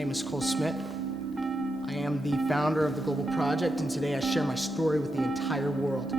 name is Cole Smith. I am the founder of the Global Project, and today I share my story with the entire world.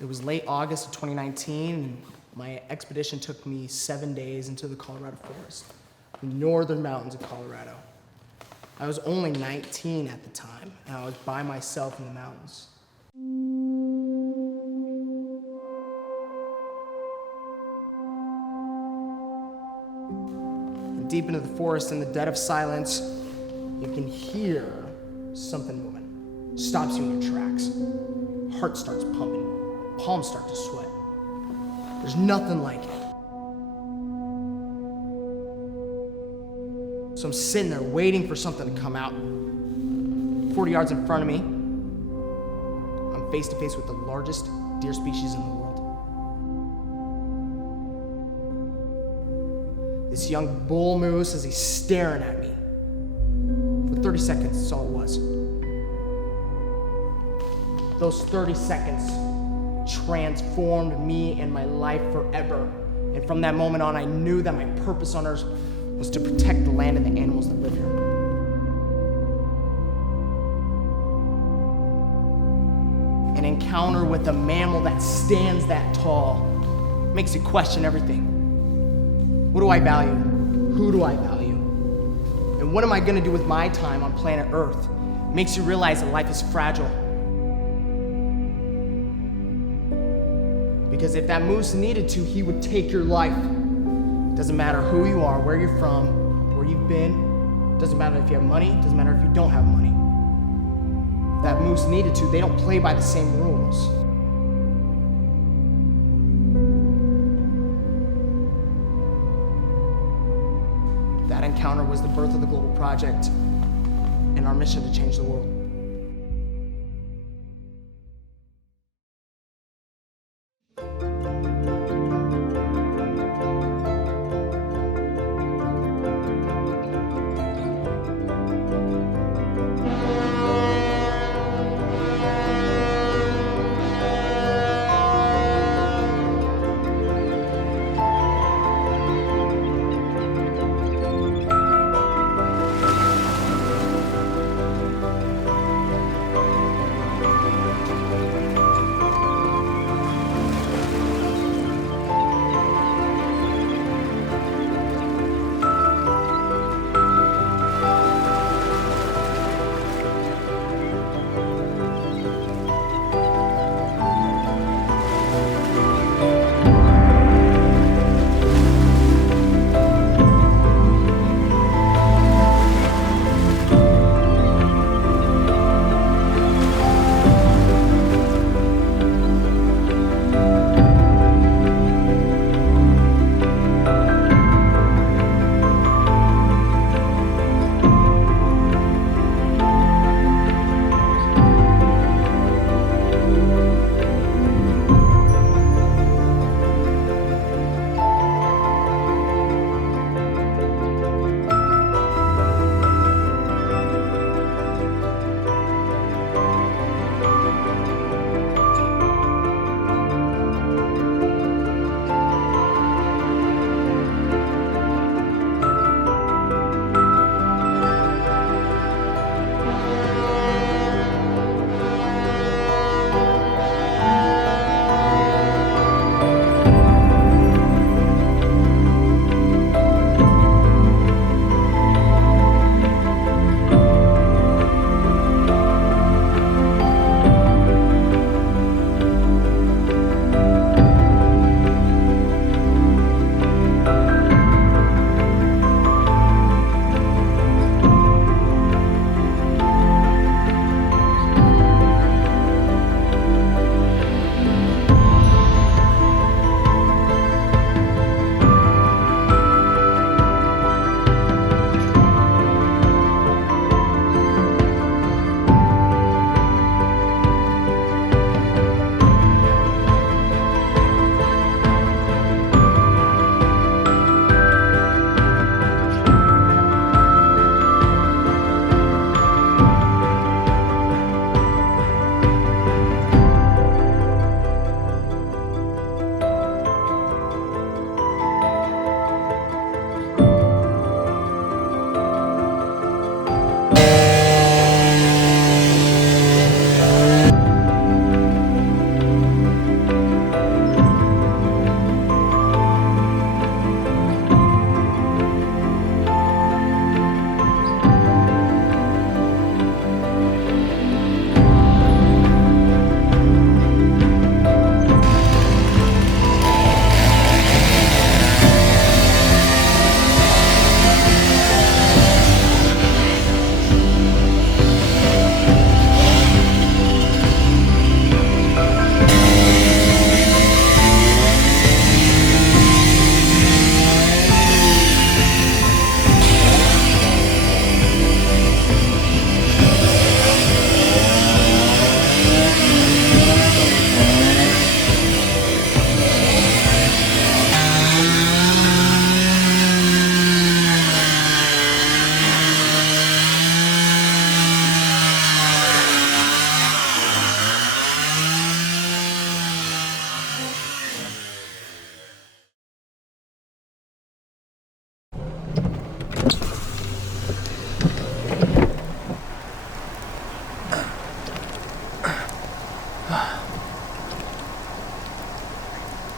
It was late August of 2019, and my expedition took me 7 days into the Colorado forest, the northern mountains of Colorado. I was only 19 at the time, and I was by myself in the mountains. And deep into the forest, in the dead of silence, you can hear something moving. Stops you in your tracks. Heart starts pumping. Palms start to sweat. There's nothing like it. So I'm sitting there waiting for something to come out. 40 yards in front of me, I'm face to face with the largest deer species in the world. This young bull moose, as he's staring at me. For 30 seconds, that's all it was. Those 30 seconds transformed me and my life forever. And from that moment on, I knew that my purpose on earth was to protect the land and the animals that live here. An encounter with a mammal that stands that tall makes you question everything. What do I value? Who do I value? And what am I gonna do with my time on planet Earth? Makes you realize that life is fragile. Because if that moose needed to, he would take your life. Doesn't matter who you are, where you're from, where you've been. Doesn't matter if you have money, doesn't matter if you don't have money. If that moose needed to, they don't play by the same rules. was the birth of the Global Project and our mission to change the world.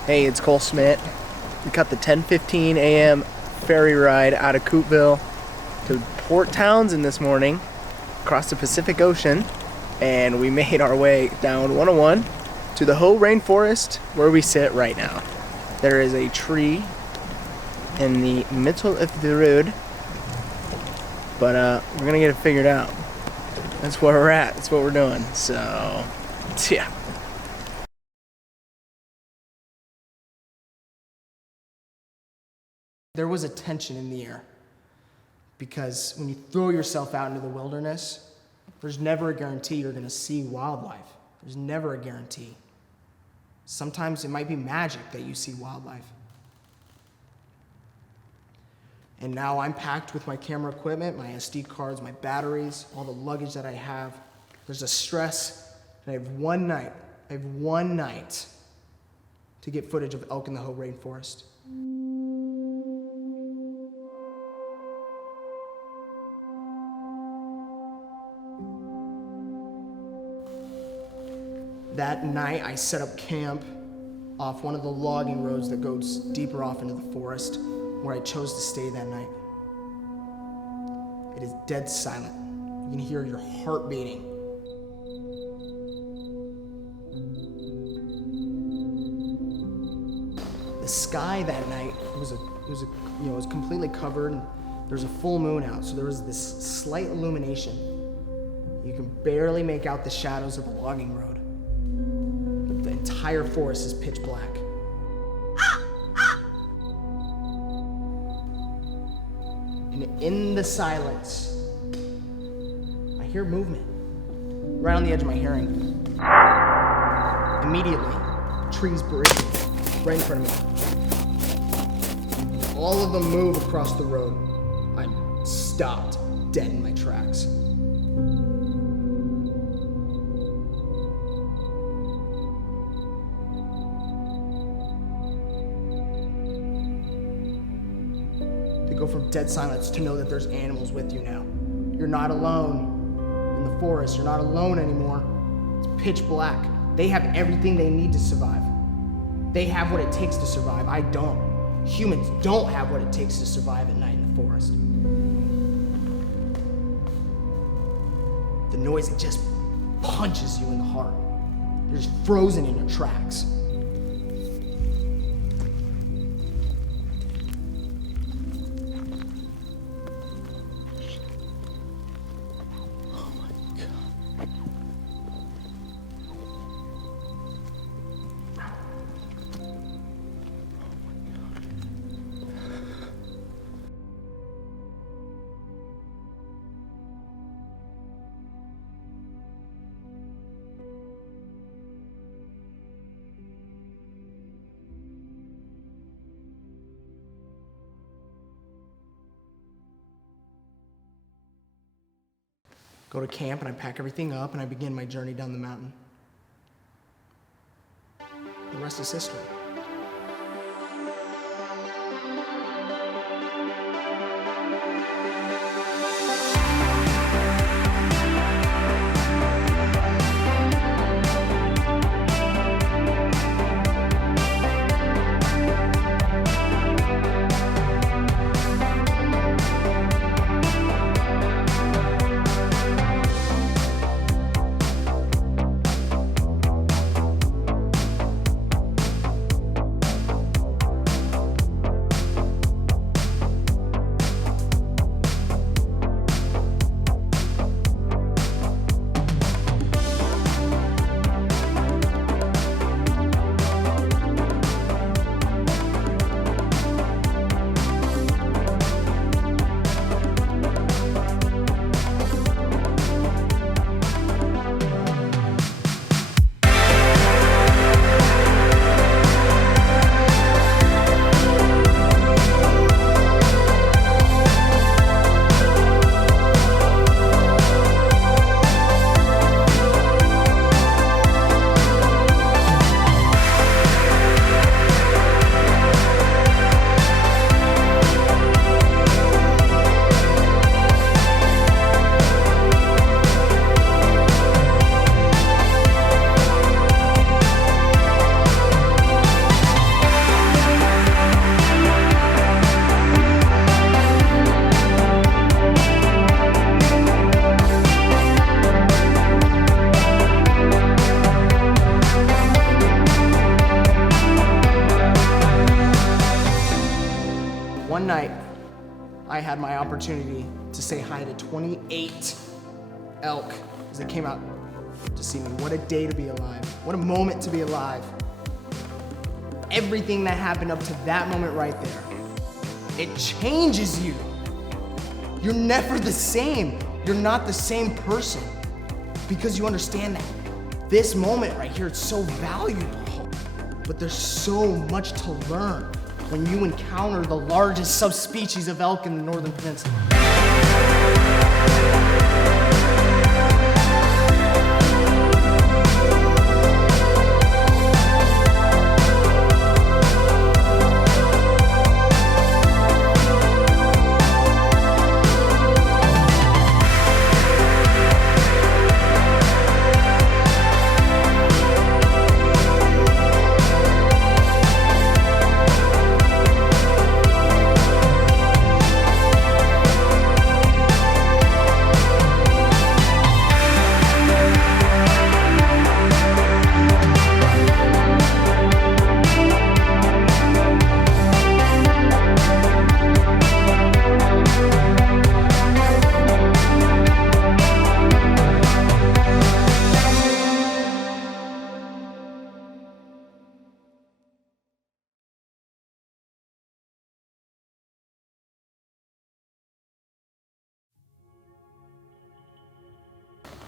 Hey, it's Cole Smith. We caught the 10:15 a.m. ferry ride out of Coopville to Port Townsend this morning, across the Pacific Ocean, and we made our way down 101 to the Hoh Rain Forest, where we sit right now. There is a tree in the middle of the road, but we're gonna get it figured out. That's where we're at. That's what we're doing. So, yeah. There was a tension in the air Because when you throw yourself out into the wilderness, there's never a guarantee you're going to see wildlife. There's never a guarantee. Sometimes it might be magic that you see wildlife. And now I'm packed with my camera equipment, my SD cards, my batteries, all the luggage that I have. There's a stress, and I have one night to get footage of elk in the Hoh Rain Forest. That night, I set up camp off one of the logging roads that goes deeper off into the forest, where I chose to stay that night. It is dead silent. You can hear your heart beating. The sky that night was completely covered. There was a full moon out, so there was this slight illumination. You can barely make out the shadows of the logging road. But the entire forest is pitch black. And in the silence, I hear movement right on the edge of my hearing. Immediately, trees break right in front of me. All of them move across the road. I'm stopped dead in my tracks. To go from dead silence to know that there's animals with you now. You're not alone in the forest. You're not alone anymore. It's pitch black. They have everything they need to survive. They have what it takes to survive. I don't. Humans don't have what it takes to survive at night in the forest. The noise, it just punches you in the heart. You're just frozen in your tracks. Go to camp and I pack everything up and I begin my journey down the mountain. The rest is history. One night, I had my opportunity to say hi to 28 elk as they came out to see me. What a day to be alive. What a moment to be alive. Everything that happened up to that moment right there, it changes you. You're never the same. You're not the same person because you understand that this moment right here, it's so valuable. But there's so much to learn when you encounter the largest subspecies of elk in the Northern Peninsula.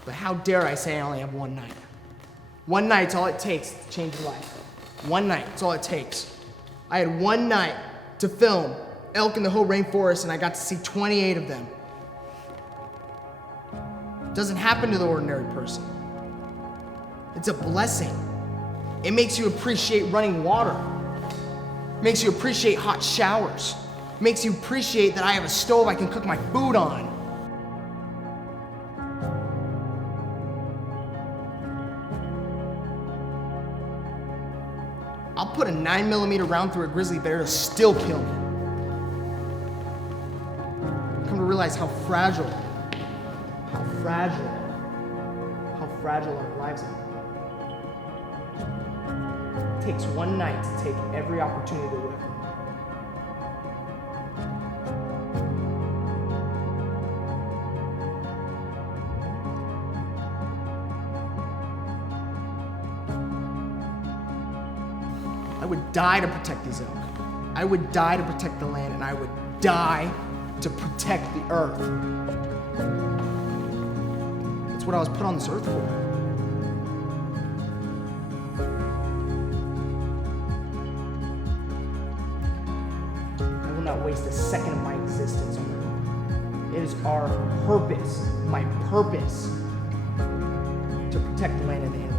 But how dare I say I only have one night? One night's all it takes to change your life. One night, it's all it takes. I had one night to film elk in the Hoh Rain Forest, and I got to see 28 of them. It doesn't happen to the ordinary person. It's a blessing. It makes you appreciate running water. It makes you appreciate hot showers. It makes you appreciate that I have a stove I can cook my food on. I'll put a 9mm round through a grizzly bear to still kill me. Come to realize how fragile our lives are. It takes one night to take every opportunity to live. I would die to protect these elk. I would die to protect the land, and I would die to protect the earth. That's what I was put on this earth for. I will not waste a second of my existence on earth. It is our purpose, my purpose, to protect the land and the animals.